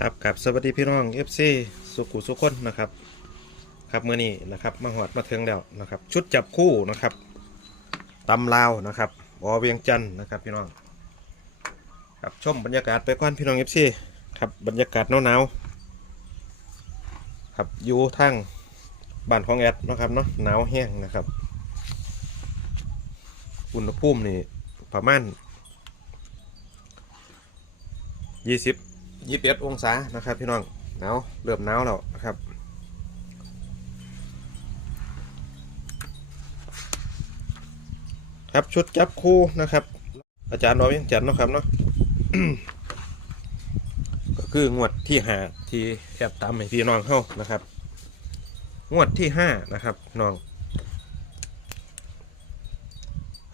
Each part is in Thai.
ครับกับสวัสดีพี่น้อง FC สุขุสุขคนนะครับ ครับเมื่อนี้นะครับมาหอดมาถึงแล้วนะครับ ชุดจับคู่นะครับตำลาวนะครับบอเวียงจันนะครับพี่น้องครับชมบรรยากาศไปก่อนพี่น้อง FC ครับบรรยากาศหนาวๆครับอยู่ทางบ้านของแอดนะครับเนาะหนาวแห้งนะครับอุณหภูมินี่ประมาณยี่สิบ ยี่สิบเอ็ดองศานะครับพี่น้องหนาวเริ่มหนาวแล้วนะครับครับชุดจับคู่นะครับ อาจารย์เรายังจัดนะครับเนาะก็คืองวดที่หาที่แอบตามให้พี่น้องเข้านะครับ งวดที่ห้านะครับน้อง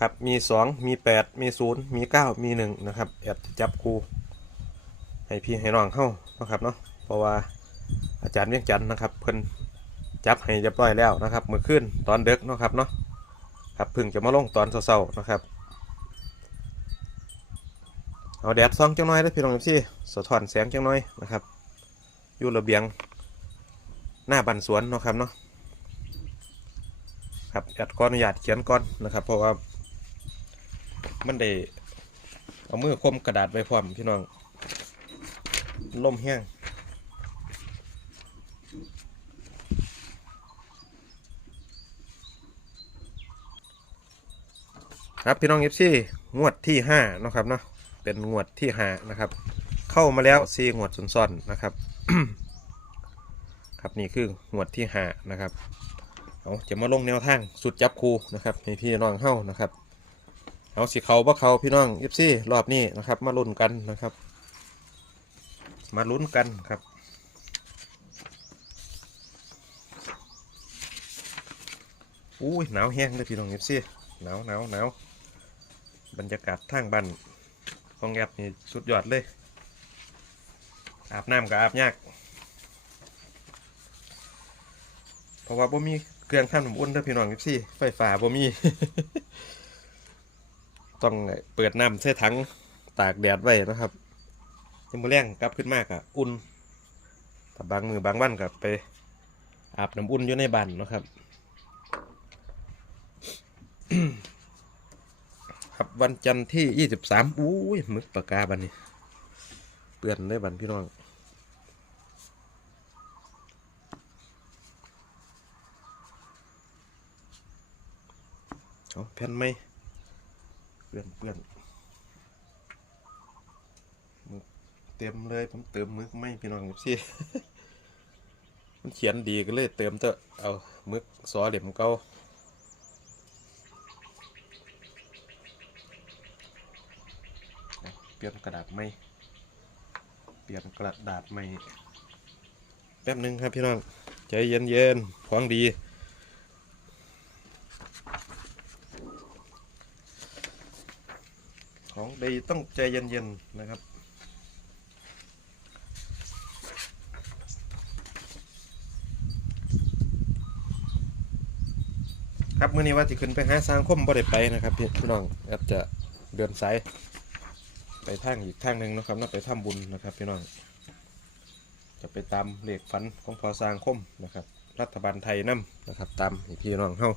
ครับมีสองมีแปดมีศูนย์มีเก้ามีหนึ่งนะครับ แอบจับคู่ ให้พี่ให้น้องเข้านะครับเนาะเพราะว่าอาจารย์เวียงจันนะครับ เพิ่นจับให้เรียบร้อยแล้วนะครับเมื่อคืนตอนเด็กเนาะครับเนาะครับพิ่งจะมาลงตอนเช้าๆนะครับเอาแดดส่องจังน้อยเด้พี่น้องพี่สะท้อนแสงจังน้อยนะครับอยู่ระเบียงหน้าบันสวนนะครับเนาะครับแอดขออนุญาตเขียนก่อนนะครับ เพราะว่ามันได้เอามือคมกระดาษไว้พร้อมพี่น้อง ลมแห้งครับพี่น้องเอฟซีงวดที่ห้านะครับเนาะเป็นงวดที่ห้านะครับ เข้ามาแล้วซีงวดซ้อนๆนะครับ ครับนี่คืองวดที่ห้านะครับเอาจะมาลงแนวทางสุดจับคูนะครับให้พี่น้องเข้านะครับเอาสิเขาบ่เขาพี่น้องเอฟซีรอบนี้นะครับ มาลุ้นกันนะครับ มาลุ้นกันครับ อุ้ยหนาวแห้งเลยพี่น้องเอฟซีหนาวหนาวหนาวบรรยากาศทางบ้านของแอบนี่สุดยอดเลย อาบน้ำกับอาบยาก เพราะว่าบ่มีเครื่องทำน้ำอุ่นเด้อพี่น้องเอฟซีไฟฟ้าบ่มี ต้องเปิดน้ำใส่ถังตากแดดไว้นะครับ ยังมือแรงกลับขึ้นมากอะอุ่นแต่บางมือบางวันกับไปอาบน้ำอุ่นอยู่ในบ้านเนาะครับ ครับวันจันทร์ที่ยี่สิบสามอุ้ยมึกปากกาบันนี้เปื่อนเลยบันพี่น้องเอาแผ่นไหมเปื่อนเปื่อน เต็มเลย ผมเติมมึกไม่พี่น้องสิมันเขียนดีก็เลยเติมเตอะเอามึกซอเหลี่ยมเก่าเปลี่ยนกระดาษไม่เปลี่ยนกระดาษไม่แป๊บนึงครับพี่น้อง ใจเย็นเย็นๆของดี ของดีต้องใจเย็นๆนะครับ ครับเมื่อนี้ว่าจะขึ้นไปหาสร้างคมบ่ได้ไปนะครับพี่น้องอาจะเดินสายไปทางอีกทางหนึ่งนะครับน่าไปทำบุญนะครับพี่น้อง จะไปตามเหล็กฟันของพอสร้างคมนะครับ รัฐบาลไทยนำนะครับ ตามพี่น้องเข้า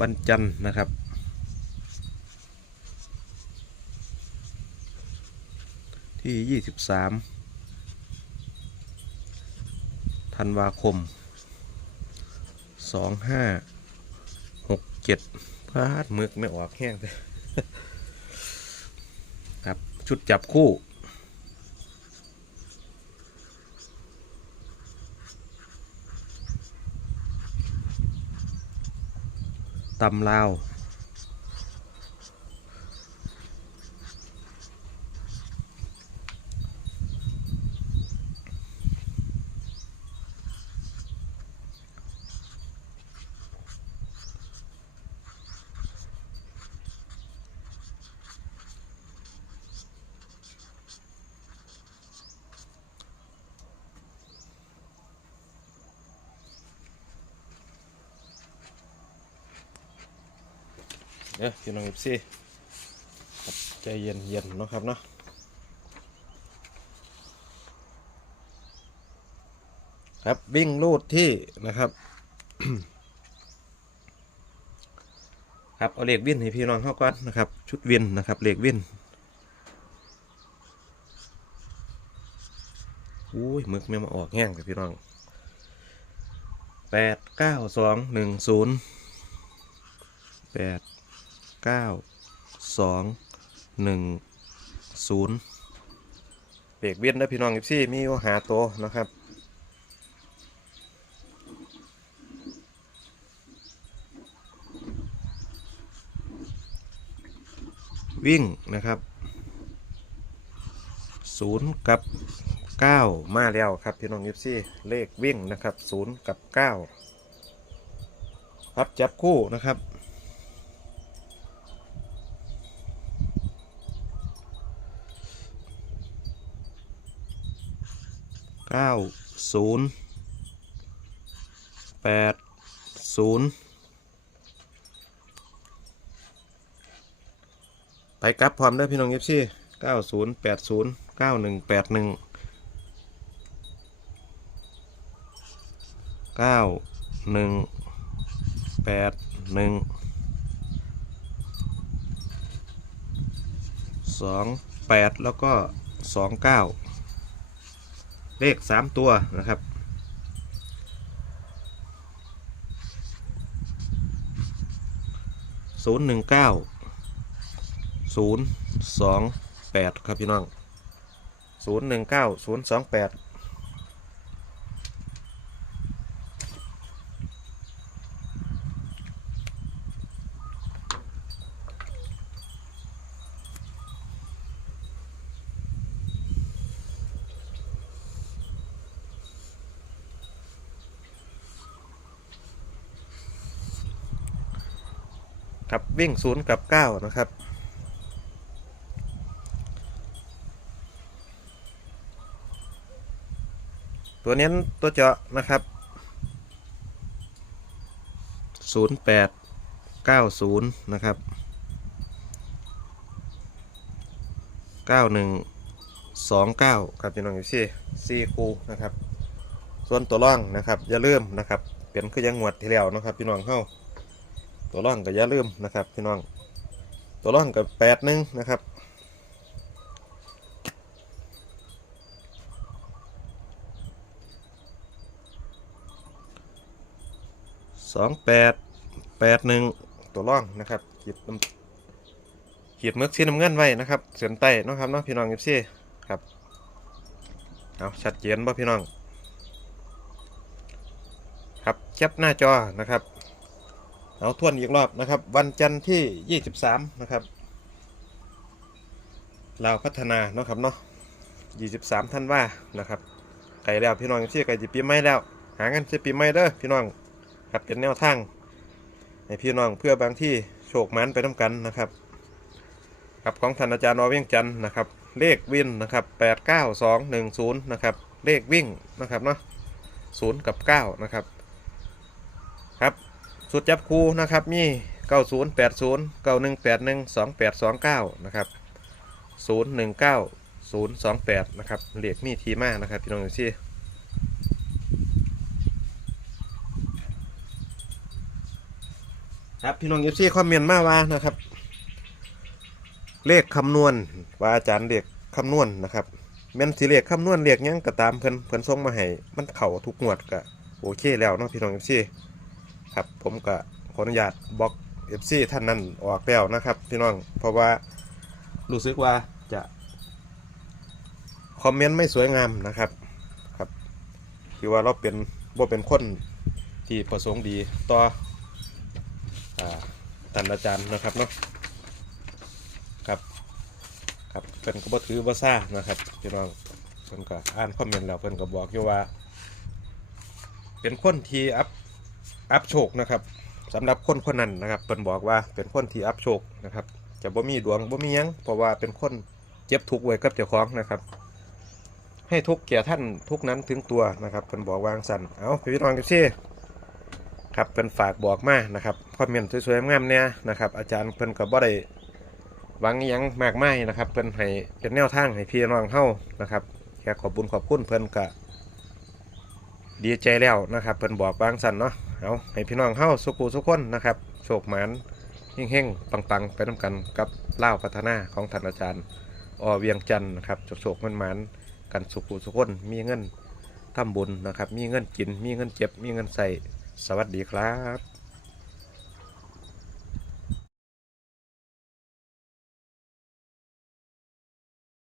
วันจันทร์นะครับที่ 23 ธันวาคมสองห้าหกเจ็ดพลาดมึกไม่ออกแห้งเลยครับ ชุดจับคู่ตำลาว เด้อพี่น้องเอฟซีใจเย็นเย็นนะครับเนาะครับวิ่งลูดที่นะครับครับเอาเหล็กวิ่นให้พี่น้องเข้าก่อนนะครับ ชุดวินนะครับเหล็กวินอุ้ยมึกไม่มาออกแห้งกับพี่น้องแปดเก้าสองหนึ่งศูนย์แปด เก้าสองหนึ่งศูนย์เหล็กวินนะพี่น้องอีซี่มีอยู่หาโตวนะครับวิ่งนะครับศูนย์กับเก้ามาแล้วครับพี่น้องยิปซี่เลขวิ่งนะครับศูนย์กับเก้าครับจับคู่นะครับ เก้าศูนย์แปดศูนย์ไปกลับพร้อมเด้พี่น้องเอฟซีเก้าศูนย์แปดศูนย์เก้าหนึ่งแปดหนึ่งเก้าหนึ่งแปดหนึ่งสองแปดแล้วก็สองเก้า เลขสามตัวนะครับศูนย์หนึ่งเก้าศูนย์สองแปดครับพี่น้องศูนย์หนึ่งเก้าศูนย์สองแปด ครับวิ่งศูนย์กับเก้านะครับ ตัวเน้นตัวเจาะนะครับ08 90นะครับ91 29ครับพี่น้องอยู่ที่สี่คูนะครับ ส่วนตัวร่องนะครับอย่าลืมนะครับเป็นคือยังงวดที่แล้วนะครับพี่น้องเข้า ตัวร่องก็อย่าลืมนะครับพี่น้อง ตัวร่องกับแปดหนึ่งนะครับสองแปดแปดหนึ่งตัวร่องนะครับขีดน้ำขีดมึกสีน้ำเงินไว้นะครับเส้นใต้เนาะครับเนาะพี่น้องเอฟซีครับเอาชัดเจนป่ะพี่น้อง ครับแคปหน้าจอนะครับ เอาทวนอีกรอบนะครับ วันจันทร์ที่ 23 นะครับเราพัฒนาเนาะครับเนาะ23 ท่านว่านะครับไก่แล้วพี่น้องเอฟซีไก่จีปีใหม่แล้ว หาเงินซื้อปีใหม่เด้อพี่น้องครับเป็นแนวทางให้พี่น้องเพื่อบางที่โชคมันไปน้ำกันนะครับครับของท่านอาจารย์นอเวียงจันทร์นะครับ เลขวินนะครับแปดเก้าสองหนึ่งศูนย์นะครับ เลขวิ่งนะครับเนาะศูนย์กับเก้านะครับ สุดจับคูนะครับมีเก้าศูนย์แปดศูนย์เก้าหนึ่งแปดหนึ่งสองแปดสองเก้านะครับศูนย์หนึ่งเก้าศูนย์สองแปดนะครับเลขมีทีมากนะครับ พี่น้องอยู่ที่ครับพี่น้องเอฟซีคอมเมนต์มาว่านะครับ เลขคำนวณว่าอาจารย์เลขคำนวณนะครับแม่นสิเลขคำนวณเลขยังก็ตามเพิ่นเพิ่นส่งมาให้มันเข้าทุกงวดก็โอเคแล้วเนาะพี่น้องเอฟซี ครับผมก็ขออนุญาตบล็อกเอฟซีท่านนั้นออกแล้วนะครับพี่น้องเพราะว่ารู้สึกว่าจะคอมเมนต์ไม่สวยงามนะครับครับคือว่าเราเป็นว่เป็นคนที่ประสงค์ดีต่ออท่านอาจารย์นะครับเนาะครับครับเพิ่นก็บ่ถือบ่ซ่านะครับพี่น้องเพิ่นก็อ่านคอมเมนต์แล้วเพิ่นก็บอกอยู่ว่า เป็นคนที่อัพ อัพโชคนะครับสำหรับคนคนนั้นนะครับเพิ่นบอกว่าเป็นคนที่อัพโชคนะครับ จะบ่มีดวงบ่มียังเพราะว่าเป็นคนเจ็บทุกไว้กับเจ้าของนะครับ ให้ทุกแก่ท่านทุกนั้นถึงตัวนะครับเพิ่นบอกวางสันเอาพี่น้องกันซี่ครับเพิ่นฝากบอกมานะครับคอมเมนต์สวยๆงามเนี่ยนะครับอาจารย์เพิ่นก็บ่ได้หวังยังมากมายนะครับเพิ่นให้เป็นแนวทางให้พี่น้องเฮานะครับแค่ขอบบุญขอบคุณเพิ่นก็ดีใจแล้วนะครับเพิ่นบอกวางสันเนาะ เอาให้พี่น้องเข้าสุขุสุขคนนะครับโชคหมานเฮงๆปังๆไปน้ำกันกับเล่าพัฒนาของท่านอาจารย์อเวียงจันทร์นะครับโชคๆมันหมานกันสุขุสุขคนมีเงินทำบุญนะครับ มีเงินกิน มีเงินเจ็บ มีเงินใส่สวัสดีครับ